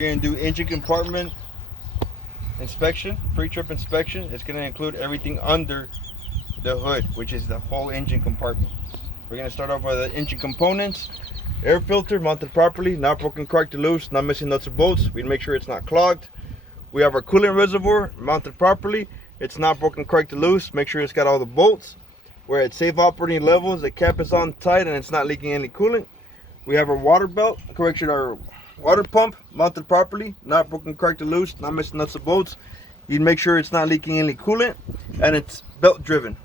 We're going to do engine compartment inspection, pre-trip inspection. It's going to include everything under the hood, which is the whole engine compartment. We're going to start off with the engine components. Air filter mounted properly, not broken, cracked, or loose, not missing nuts or bolts. We make sure it's not clogged. We have our coolant reservoir mounted properly. It's not broken, cracked, or loose. Make sure it's got all the bolts. We're at safe operating levels. The cap is on tight and it's not leaking any coolant. We have our water belt, our water pump mounted properly, not broken, cracked, or loose, not missing nuts or bolts. You make sure it's not leaking any coolant and it's belt driven.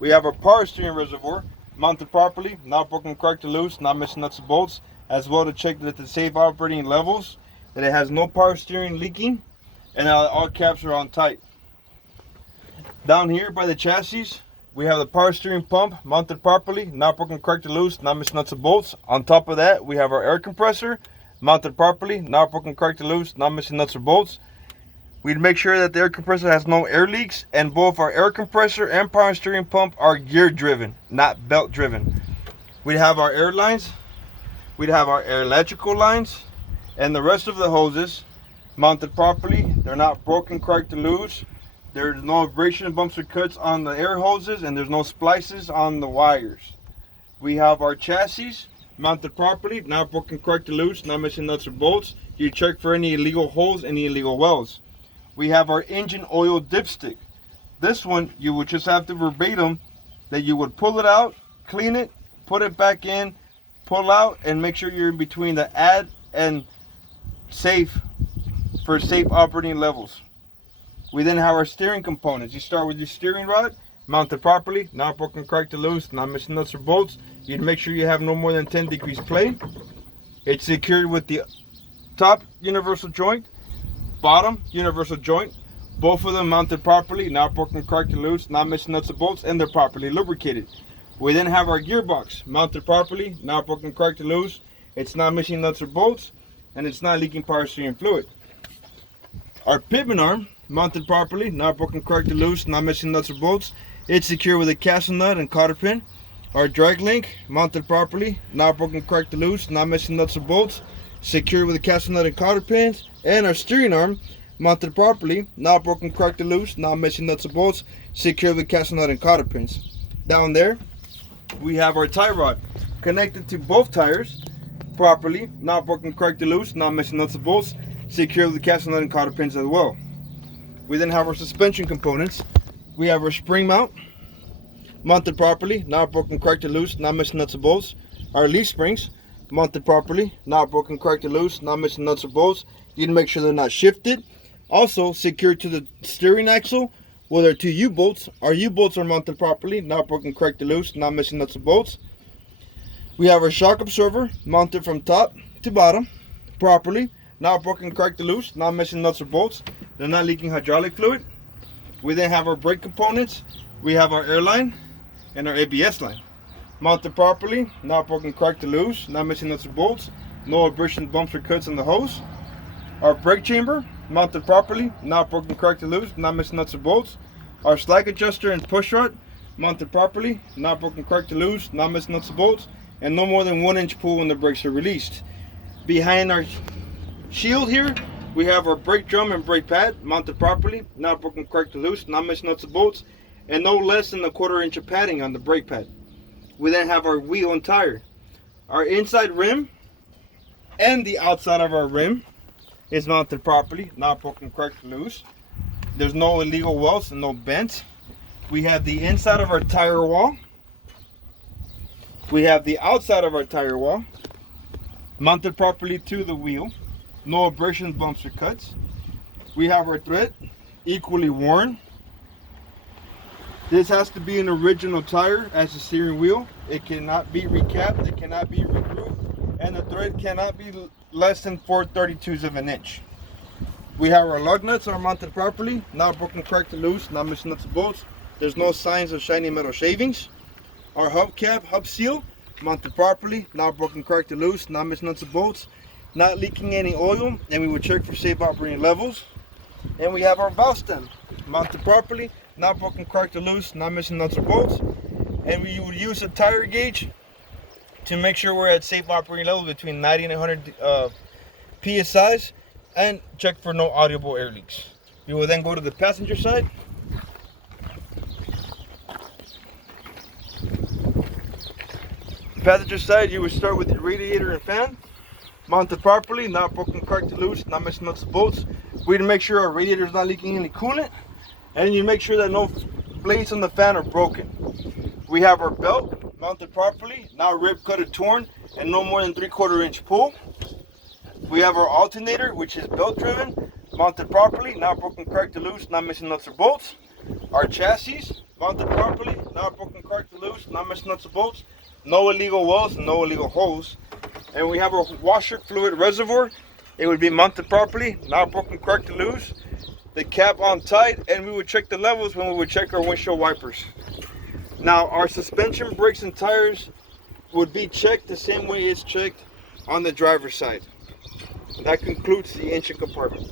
We have our power steering reservoir mounted properly, not broken, cracked, or loose, not missing nuts or bolts, as well to check that it's safe operating levels, that it has no power steering leaking, and all caps are on tight. Down here by the chassis, we have the power steering pump mounted properly, not broken, cracked, or loose, not missing nuts or bolts. On top of that, we have our air compressor mounted properly, not broken, cracked, or loose, not missing nuts or bolts. We'd make sure that the air compressor has no air leaks, and both our air compressor and power steering pump are gear driven, not belt driven. We'd have our air lines, we'd have our air electrical lines, and the rest of the hoses mounted properly. They're not broken, cracked, or loose. There's no abrasion, bumps, or cuts on the air hoses, and there's no splices on the wires. We have our chassis mounted properly, not broken, cracked, or loose, not missing nuts or bolts. You check for any illegal holes, any illegal wells. We have our engine oil dipstick. This one, you would just have to verbatim that you would pull it out, clean it, put it back in, pull out, and make sure you're in between the add and safe for safe operating levels. We then have our steering components. You start with your steering rod, mounted properly, not broken, cracked, or loose, not missing nuts or bolts. You'd make sure you have no more than 10 degrees play. It's secured with the top universal joint, bottom universal joint, both of them mounted properly, not broken, cracked, or loose, not missing nuts or bolts, and they're properly lubricated. We then have our gearbox mounted properly, not broken, cracked, or loose. It's not missing nuts or bolts, and it's not leaking power steering fluid. Our pivot arm mounted properly, not broken, cracked, or loose, not missing nuts or bolts. It's secure with a castle nut and cotter pin. Our drag link mounted properly, not broken, cracked, or loose, not missing nuts or bolts, secure with a castle nut and cotter pins. And our steering arm mounted properly, not broken, cracked, or loose, not missing nuts or bolts, secure with castle nut and cotter pins. Down there, we have our tie rod connected to both tires properly, not broken, cracked, or loose, not missing nuts or bolts, secure with the castle nut and cotter pins as well. We then have our suspension components. We have our spring mount mounted properly, not broken, cracked, or loose, not missing nuts or bolts. Our leaf springs mounted properly, not broken, cracked, or loose, not missing nuts or bolts. You need to make sure they're not shifted. Also secured to the steering axle with our two U-bolts. Our U-bolts are mounted properly, not broken, cracked, or loose, not missing nuts or bolts. We have our shock absorber mounted from top to bottom properly, not broken, cracked, or loose, not missing nuts or bolts. They're not leaking hydraulic fluid. We then have our brake components. We have our air line and our ABS line mounted properly, not broken, cracked, or loose, not missing nuts or bolts, no abrasion, bumps, or cuts on the hose. Our brake chamber mounted properly, not broken, cracked, or loose, not missing nuts or bolts. Our slack adjuster and push rod mounted properly, not broken, cracked, or loose, not missing nuts or bolts, and no more than 1 inch pull when the brakes are released. Behind our shield here, we have our brake drum and brake pad mounted properly, not broken, cracked, or loose, not missing nuts or bolts, and no less than a 1/4 inch of padding on the brake pad. We then have our wheel and tire. Our inside rim and the outside of our rim is mounted properly, not broken, cracked, or loose. There's no illegal welds and no bends. We have the inside of our tire wall. We have the outside of our tire wall mounted properly to the wheel. No abrasions, bumps, or cuts. We have our thread equally worn. This has to be an original tire as the steering wheel. It cannot be recapped, it cannot be regrooved, and the thread cannot be less than 4/32 of an inch. We have our lug nuts are mounted properly, not broken, cracked, or loose, not missing nuts or bolts. There's no signs of shiny metal shavings. Our hubcap, hub seal, mounted properly, not broken, cracked, or loose, not missing nuts or bolts, not leaking any oil, and we will check for safe operating levels. And we have our valve stem mounted properly, not broken, cracked, or loose, not missing nuts or bolts. And we would use a tire gauge to make sure we're at safe operating level between 90 and 100 psi's. and check for no audible air leaks. We will then go to the passenger side. Passenger side, you would start with the radiator and fan mounted properly, not broken, cracked, loose, not missing nuts and bolts. We need to make sure our radiator is not leaking any coolant, and you make sure that no blades on the fan are broken. We have our belt mounted properly, not rib cut or torn, and no more than 3/4 inch pull. We have our alternator, which is belt driven, mounted properly, not broken, cracked, or loose, not missing nuts or bolts. Our chassis mounted properly, not broken, cracked, or loose, not missing nuts or bolts. No illegal welds, no illegal holes. And we have our washer fluid reservoir. It would be mounted properly, not broken, cracked, or loose. The cap on tight, and we would check the levels when we would check our windshield wipers. Now, our suspension, brakes, and tires would be checked the same way it's checked on the driver's side. That concludes the engine compartment.